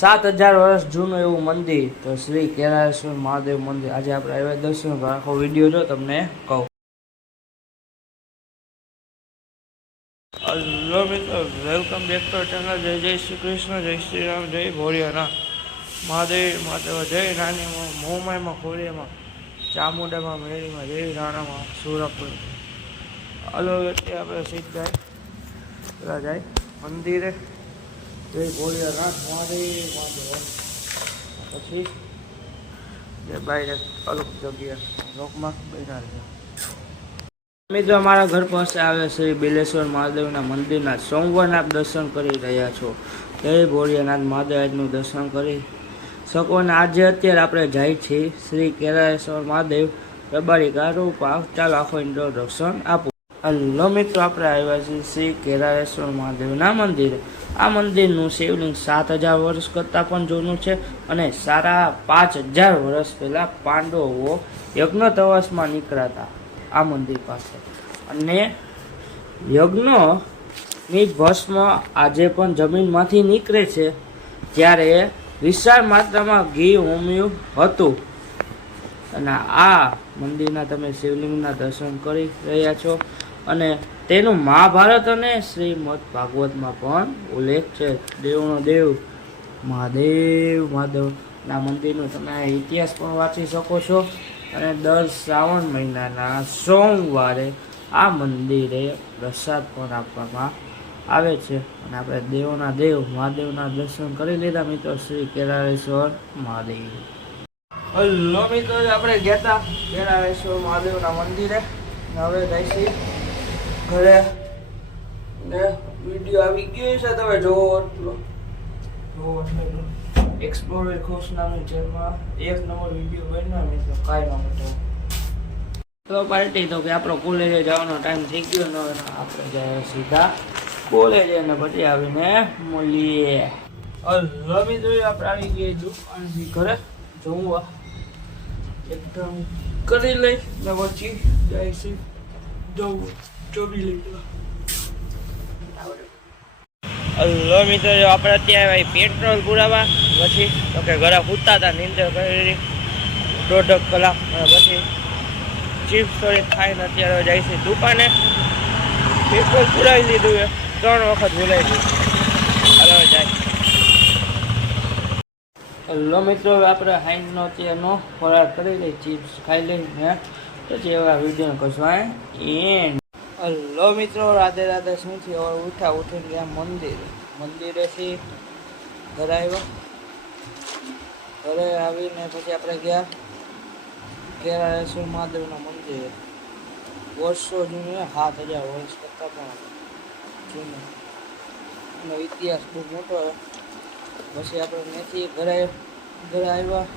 7000 વર્ષ જૂનું એવું મંદિર તો શ્રી કેરાયેશ્વર મહાદેવ મંદિર આજે આપણે આવ્યા દર્શન કરવા. આખો વિડીયો જો તમને કહું. હેલો મિત્રો, વેલકમ બેક ટુ ચેનલ. જય જય શ્રી કૃષ્ણ, જય શ્રી રામ, જય ભોળિયાનાથ મહાદેવ મહાદેવ, જય નાની મોમાઈમાં ખોડિયામાં, ચામુંડામાં મેળીમાં, જય રાણામાં સુરપુર. હલો, એટલે આપણે સીધા જાય મંદિરે. જય ભોળિયાનાથ મહાદેવ મહાદેવ. પછી જે બહાર અલગ જગ્યા લોકમાં બેઠા છે મિત્રો. અમારા ઘર પાસે આવે શ્રી બિલેશ્વર મહાદેવના મંદિરના સોમવારના દર્શન કરી રહ્યા છો. જય ભોળિયાનાથ મહાદેવ આજનું દર્શન કરી શકો. અને આજે અત્યારે આપણે જાય છીએ શ્રી કેરાયેશ્વર મહાદેવ રબારી કાઢું પાક. ચાલો આખો ઇન્ટ્રોડક્શન આપું. હલો મિત્રો, આપણે આવ્યા છીએ શ્રી કેરાયેશ્વર મહાદેવના મંદિરે. આ મંદિરનું શિવલિંગ 7000 વર્ષ કરતાં પણ જૂનું છે અને 5000 વર્ષ પહેલાં પાંડવો યજ્ઞ તવાસમાં નીકળ્યા આ મંદિર પાસે. અને યજ્ઞની ભસ્મ આજે પણ જમીનમાંથી નીકળે છે. ત્યારે વિશાળ માત્રામાં ઘી ઉમ્યું હતું. અને આ મંદિરના તમે શિવલિંગના દર્શન કરી રહ્યા છો. અને તેનું મહાભારત અને શ્રીમદ ભાગવતમાં પણ ઉલ્લેખ છે. દેવનો દેવ મહાદેવ મહાદેવના મંદિરનો તમે ઇતિહાસ પણ વાંચી શકો છો. અને દર શ્રાવણ મહિનાના સોમવારે આ મંદિરે પ્રસાદ પણ આપવામાં આવે છે. અને આપણે દેવોના દેવ મહાદેવના દર્શન કરી લીધા મિત્રો શ્રી કેરાયેશ્વર મહાદેવ. હલો મિત્રો, આપણે ગયા હતા કેરાયેશ્વર મહાદેવના મંદિરે. હવે જઈશી ઘરે ને વિડીયો આવી ગયો છે, તમે જોવો એટલો એક્સપ્લોરર કોર્સ નામની જેમાં 1 નંબર વિડીયો બન્યો મિત્રો. કાંઈ ના હતો તો પાર્ટી તો કે આપણો કોલેજે જવાનો ટાઈમ થઈ ગયો ને આપણે જાય સીધા કોલેજે ને પછી આવીને મળીએ. હલો મિત્રો, આપણે આવી ગઈ દુકાનથી ઘરે જમવા એકદમ કરી લઈ ને પછી જઈશું જમી લઈ. હલો મિત્રો, આપણે અત્યારે પેટ્રોલ પુરાવા પછી તો કે ઘરે સૂતા હતા, નીંદર કરી 1.5 કલાક. પછી ચિપ્સ થોડી ખાઈને અત્યારે જાય છે દુકાને. પેટ્રોલ પુરાવી લીધું છે, 3 વખત ભૂલાઈ ગયું. હવે જાય. હલો મિત્રો, આપણે હાઈનો અત્યારનો ફરાર કરી લઈ, ચિપ્સ ખાઈ લઈને પછી એવા વિડીયો કશું એન્ડ. હલો મિત્રો, રાધે રાધે. શું થયું? હવે ઉઠીને ગયા મંદિરેથી ઘરે આવ્યા. ઘરે આવીને પછી આપણે ગયા કેરાયેશ્વર મહાદેવના મંદિરે. વર્ષો જૂનું, 7000 વર્ષ કરતાં પણ જૂનું. એનો ઇતિહાસ બહુ મોટો. પછી આપણે ત્યાંથી ઘરે આવ્યા.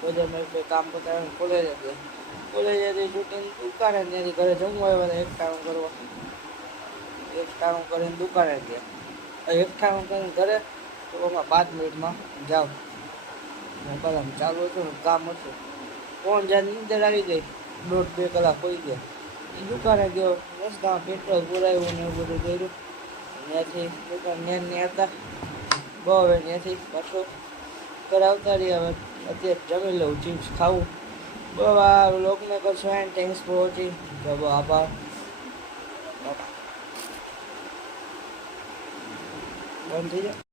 બધા મેં કામ પતાવીને કોલેજે ગયા. કોલેજેથી છૂટીને દુકાને, ત્યાંથી ઘરે જમવા આવ્યા. એક ટાણું કરીને દુકાને ગયા. એક ટાણું કરીને ઘરે તો એમાં 5 મિનિટમાં જાઓ. કલાક ચાલુ હતું ને કામ હતું. કોણ જ્યાં નીંદર આવી ગઈ, 1.5-2 કલાક હોઈ ગયા. એ દુકાને ગયો, રસ્તામાં પેટ્રોલ પુરાવ્યું ને એવું બધું કર્યું. ત્યાંથી દુકાન ત્યાં હતા બહુ. હવે ત્યાંથી પાછો ઘરે આવતા રહ્યા. હવે અત્યારે જમી લઉં, ચિપ્સ ખાવું. બહુ આ લોકને કરશો એન્ડ થેન્ક્સ ફોર વોચિંગ. બહુ આભાર. બંધ થઈ જાય.